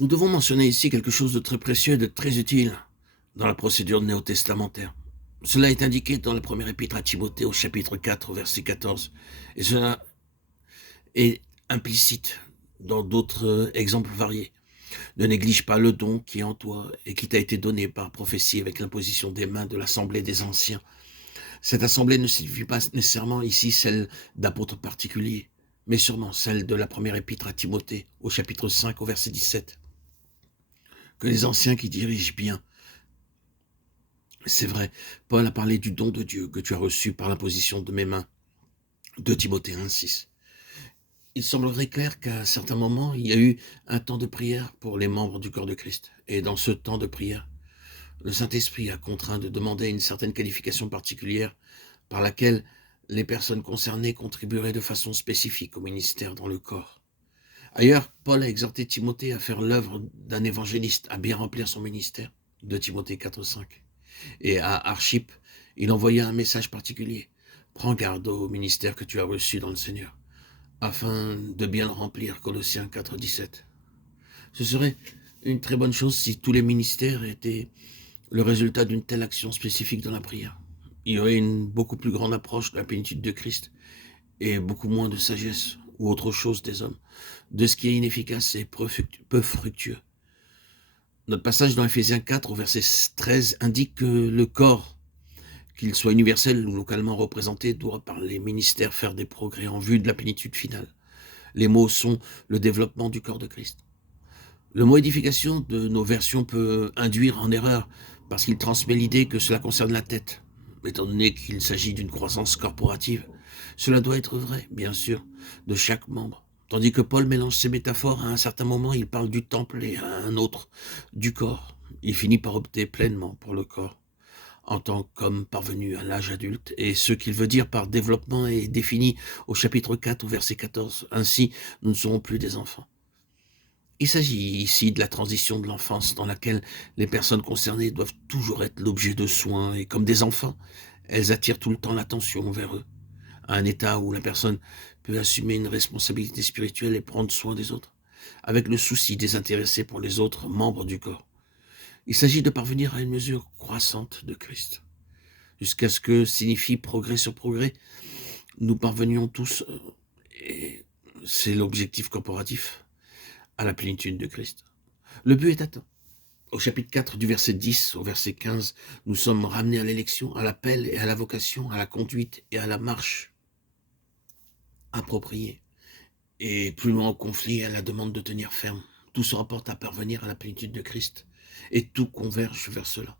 Nous devons mentionner ici quelque chose de très précieux et de très utile dans la procédure néo-testamentaire. Cela est indiqué dans la première épître à Timothée au chapitre 4, au verset 14, et cela est implicite dans d'autres exemples variés. Ne néglige pas le don qui est en toi et qui t'a été donné par prophétie avec l'imposition des mains de l'assemblée des anciens. Cette assemblée ne signifie pas nécessairement ici celle d'apôtres particuliers, mais sûrement celle de la première épître à Timothée au chapitre 5, au verset 17. Que les anciens qui dirigent bien. C'est vrai, Paul a parlé du don de Dieu que tu as reçu par l'imposition de mes mains, de Timothée 1,6. Il semblerait clair qu'à certains moments, il y a eu un temps de prière pour les membres du corps de Christ. Et dans ce temps de prière, le Saint-Esprit a contraint de demander une certaine qualification particulière par laquelle les personnes concernées contribueraient de façon spécifique au ministère dans le corps. Ailleurs, Paul a exhorté Timothée à faire l'œuvre d'un évangéliste, à bien remplir son ministère, de Timothée 4,5. Et à Archip, il envoya un message particulier. Prends garde au ministère que tu as reçu dans le Seigneur, afin de bien le remplir, Colossiens 4,17. Ce serait une très bonne chose si tous les ministères étaient le résultat d'une telle action spécifique dans la prière. Il y aurait une beaucoup plus grande approche de la plénitude de Christ et beaucoup moins de sagesse ou autre chose des hommes, de ce qui est inefficace et peu fructueux. Notre passage dans Éphésiens 4 au verset 13 indique que le corps, qu'il soit universel ou localement représenté, doit par les ministères faire des progrès en vue de la plénitude finale. Les mots sont le développement du corps de Christ. Le mot édification de nos versions peut induire en erreur parce qu'il transmet l'idée que cela concerne la tête. Étant donné qu'il s'agit d'une croissance corporative, cela doit être vrai, bien sûr, de chaque membre. Tandis que Paul mélange ces métaphores, à un certain moment, il parle du temple et à un autre, du corps. Il finit par opter pleinement pour le corps, en tant qu'homme parvenu à l'âge adulte, et ce qu'il veut dire par développement est défini au chapitre 4, au verset 14. Ainsi, nous ne serons plus des enfants. Il s'agit ici de la transition de l'enfance dans laquelle les personnes concernées doivent toujours être l'objet de soins et comme des enfants, elles attirent tout le temps l'attention vers eux, à un état où la personne peut assumer une responsabilité spirituelle et prendre soin des autres, avec le souci désintéressé pour les autres membres du corps. Il s'agit de parvenir à une mesure croissante de Christ, jusqu'à ce que signifie progrès sur progrès, nous parvenions tous, et c'est l'objectif corporatif, à la plénitude de Christ. Le but est atteint. Au chapitre 4 du verset 10 au verset 15, nous sommes ramenés à l'élection, à l'appel et à la vocation, à la conduite et à la marche appropriée. Et plus loin au conflit et à la demande de tenir ferme. Tout se rapporte à parvenir à la plénitude de Christ. Et tout converge vers cela.